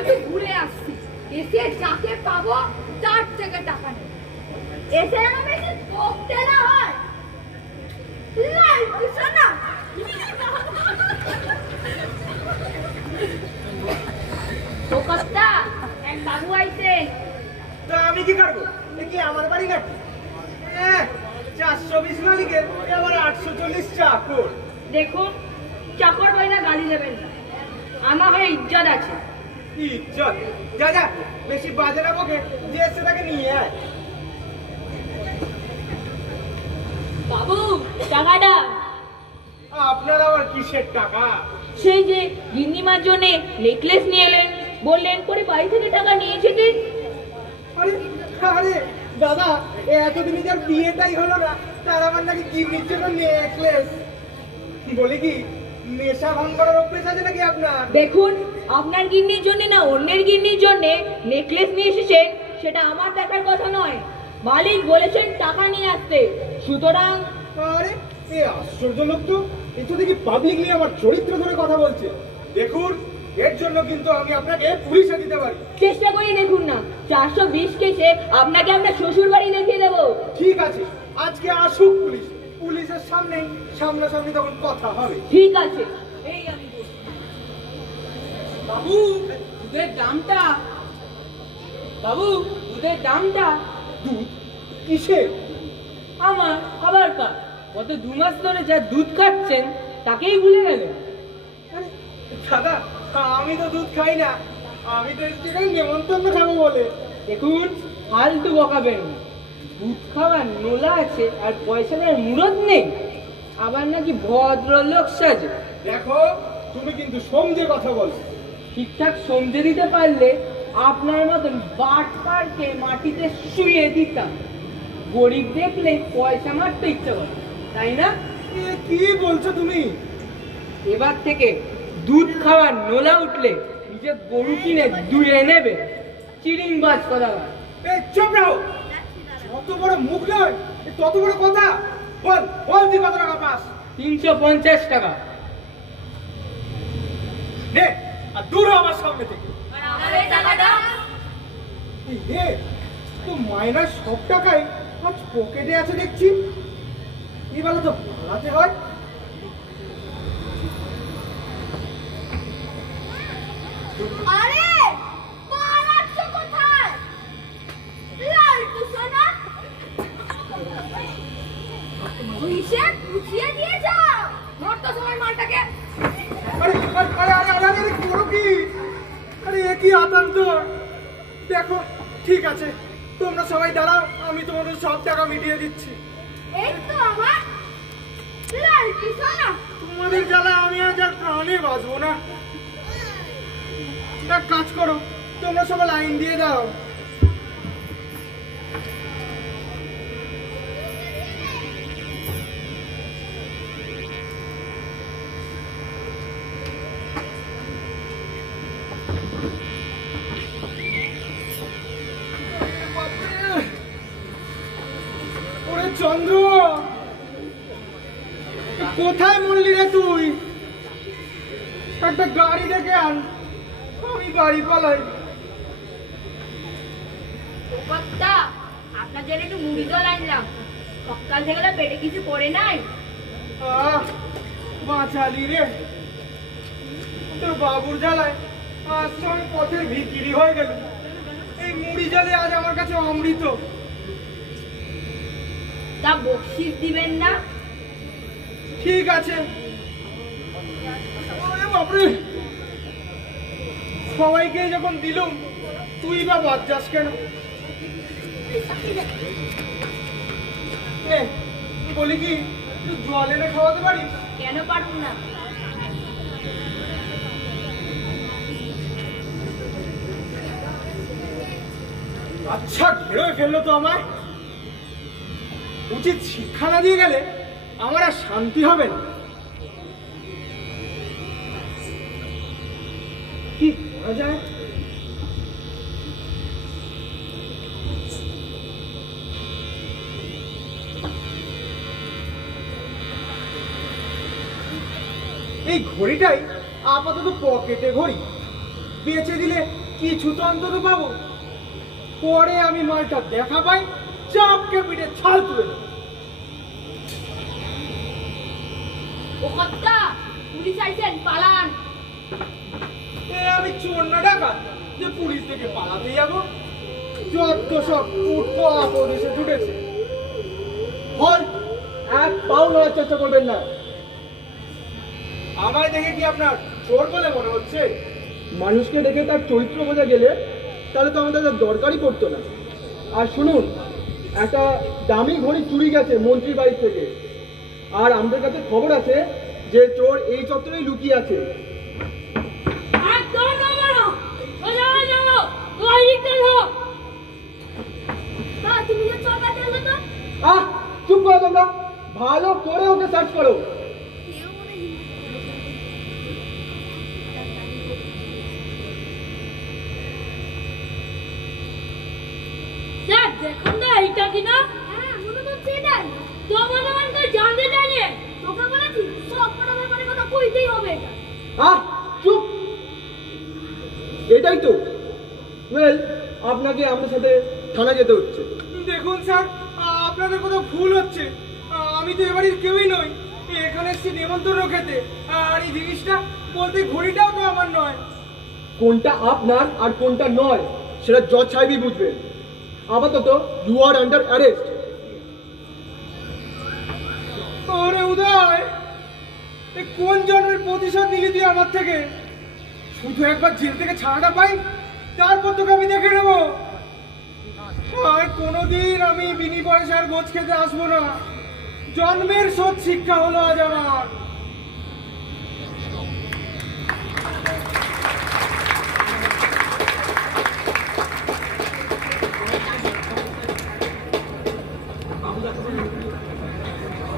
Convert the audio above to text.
একটু ঘুরে আসছি, এসে যাকে পাবো তার থেকে টাকা নেব। এসে যেন বেশি বকতে না হয়। লাই বুঝছো না? ও কর্তা, এক বাবু আইছে। তো আমি কি করবো? এ কি আমার বাড়ি নাকি? 420 মালিকের আবার 840 চাকর। দেখুন, চাকর বইলা গালি দেবেন না, আমার হয়ে ইজ্জত আছে। ইজ্জত? যা যা, বেশি বাজে না বকে, যে এসে তাকে নিয়ে আয়। বাবু, টাকাটা। আপনার আবার কিসের টাকা? সেই যে গিন্নিমার জন্য নেকলেস নিয়ে এলেন, বললেন করে বাড়ি থেকে টাকা নিয়ে যেতে। আরে আরে দাদা, এতদিনই যার বিয়েটাই হলো না, তার আবার নাকি গিন্নির জন্য নেকলেস। বলি কি, নেশা ভাঙ করার অভ্যেস আছে নাকি আপনার? দেখুন, আপনার গিন্নির জন্য না অন্যের গিন্নির জন্য নেকলেস নিয়ে এসেছেন, সেটা আমার দেখার কথা নয়। মালিক বলেছেন টাকা নিয়ে আসতে, সুতরাং। আরে এ আশ্চর্য লোক তো, এ তো দেখি পাবলিকলি আমার চরিত্র ধরে কথা বলছে। দেখুন, এর জন্য কিন্তু আমি আপনাকে পুলিশে দিতে পারি। চেষ্টা করে দেখুন না, 420 কেসে আপনাকে আমরা শ্বশুর বাড়ি দেখিয়ে দেবো। ঠিক আছে, আজকে আসুক পুলিশ, পুলিশের সামনেই সামনাসামনি তখন কথা হবে। ঠিক আছে, এই আমি বসছি। বাবু, দুধের দামটা। বাবু, দুধের দামটা। দুধ? কিসে? আমার আবার কার? গত 2 মাস ধরে যা দুধ খাচ্ছেন তাকেই ভুলে গেলেন। আরে দাদা, আমি তো দুধ খাই না, আমি তো এসেছি এখানে নেমন্তন্ন খাবো বলে। দেখুন, ফালতু বকাবেন না। দুধ খাওয়ার নোলা আছে আর পয়সা দেওয়ার মুরত নেই, আবার নাকি ভদ্রলোক সাজে। দেখো, তুমি কিন্তু সমঝে কথা বলো। ঠিকঠাক সমঝে দিতে পারলে আপনার মতন বাটপারকে মাটিতে শুয়ে দিতাম। গরিব দেখলে পয়সা মারতে ইচ্ছে করে, তাই না? এ কি বলছো তুমি? এবার থেকে দুধ খাওয়ার নোলা উঠলে নিজে গরু কিনে দুয়ে নেবে। চিড়িংবাজ কথা বলে। এই চুপ রাও, যত বড় মুখ নয় এ তত বড় কথা। বল বল, তুই কত টাকা পাস? 350 টাকা। নে, আর দূর হ আমার সামনে থেকে। আর আমাদের টাকাটা? এই রে, তো মাইনার সব টাকাই আজ পকেটে আছে দেখছি। এবারে তো পালাতে হয়। আরে পালাচ্ছ কোথায়? লালটু সোনা, হিসেব গুছিয়ে দিয়ে যাও, মরতে সময় মালটাকে। আরে আরে আরে আরে আরে আরে করো কি? আরে এ কি আতঙ্ক! দেখো, ঠিক আছে, তোমরা সবাই দাঁড়াও, আমি তোমাদের সব টাকা মিটিয়ে দিচ্ছি। এই তো আমার লালটু সোনা। তোমাদের জ্বালা আমি আজ আর প্রাণে বাঁচবো না। এক কাজ করো, তোমরা সবাই লাইন দিয়ে দাও। ওরে চন্দ্র, কোথায় মরলি রে তুই? একটা গাড়ি ডেকে আন, আমি বাড়ি পালাই। ও কর্তা, আপনার জন্য একটু মুড়ি জল আনলাম, সকাল থেকে তো পেটে কিছু পড়ে নাই। আহ, বাঁচালি রে। তোর বাবুর জ্বালায় আজ তো আমি পথের ভিখিরি হয়ে গেল। এই মুড়ি জলে আজ আমার কাছে অমৃত। তা বকশিস দিবেন না? ঠিক আছে। ওরে বাপরে, সবাইকে যখন দিলুম, তুই বা বাদ যাস কেন? এ, বলি কি, তুই জল এনে খাওয়াতে পারিস? কেন পারবো না? আচ্ছা, ঘেরোয় ফেললো তো আমায়। উচিত শিক্ষা না দিয়ে গেলে আমার আর শান্তি হবে না। কি করা যায়? এই ঘড়িটাই আপাতত পকেটে ঘড়ি, বেচে দিলে কিছু তো অন্তত পাবো। পরে আমি মালটা দেখা পাই, চাপকে পিঠে ছাল তুলে দেবো। ও কর্তা, পুলিশ আইছেন, পালান। আমি চোর না ডাকাত যে পুলিশ থেকে পালাতে যাবো? যত সব উঠো আপদ এসে জুটেছে। হয় এক পাও নড়ার চেষ্টা করবেন না। আমায় দেখে কি আপনার চোর বলে মনে হচ্ছে? মানুষকে দেখে তার চরিত্র বোঝা গেলে তাহলে তো আমাদের আর দরকারই পড়তো না। আর শুনুন, একটা দামি ঘড়ি চুরি গেছে মন্ত্রীর বাড়ি থেকে, আর আমাদের কাছে খবর আছে যে চোর এই চত্বরেই লুকিয়ে আছে। একদম নামো না, সোজা যাও, লজিকটা ধরো। না, তুমি যে চোর কাছে এলে তো? আহ, চুপ করো তোমরা, ভালো করে ওকে সার্চ করো। স্যার, দেখুন না এইটা কিনা? হ্যাঁ, মনে হচ্ছে এটাই। তোমার আমাকে জানতে জানিয়ে তোকে বলেছি সব ব্যাপারে কথা কইতেই হবে এটা। আহ, চুপ। এটাই তো। ওয়েল, আপনাকে আমাদের সাথে থানা যেতে হচ্ছে। দেখুন স্যার, আপনাদের কোথাও ভুল হচ্ছে। আমি তো এবাড়ির কেউই নই, এখানে এসেছি নেমন্তন্ন খেতে। আর এই জিনিসটা বলতে ঘড়িটাও তো আমার নয়। কোনটা আপনার আর কোনটা নয় সেটা জজ সাহেবই বুঝবেন। আপাতত ইউ আর আন্ডার অ্যারেস্ট। ওরে উদয়, এ কোন জন্মের প্রতিশোধ নিলি তুই আমার থেকে? শুধু একবার জেল থেকে ছাড়াটা পাই, তারপর তোকে আমি দেখে নেবো। আর কোনোদিন আমি বিনি পয়সার ভোজ খেতে আসবো না। জন্মের শোধ শিক্ষা হলো আজ আমার।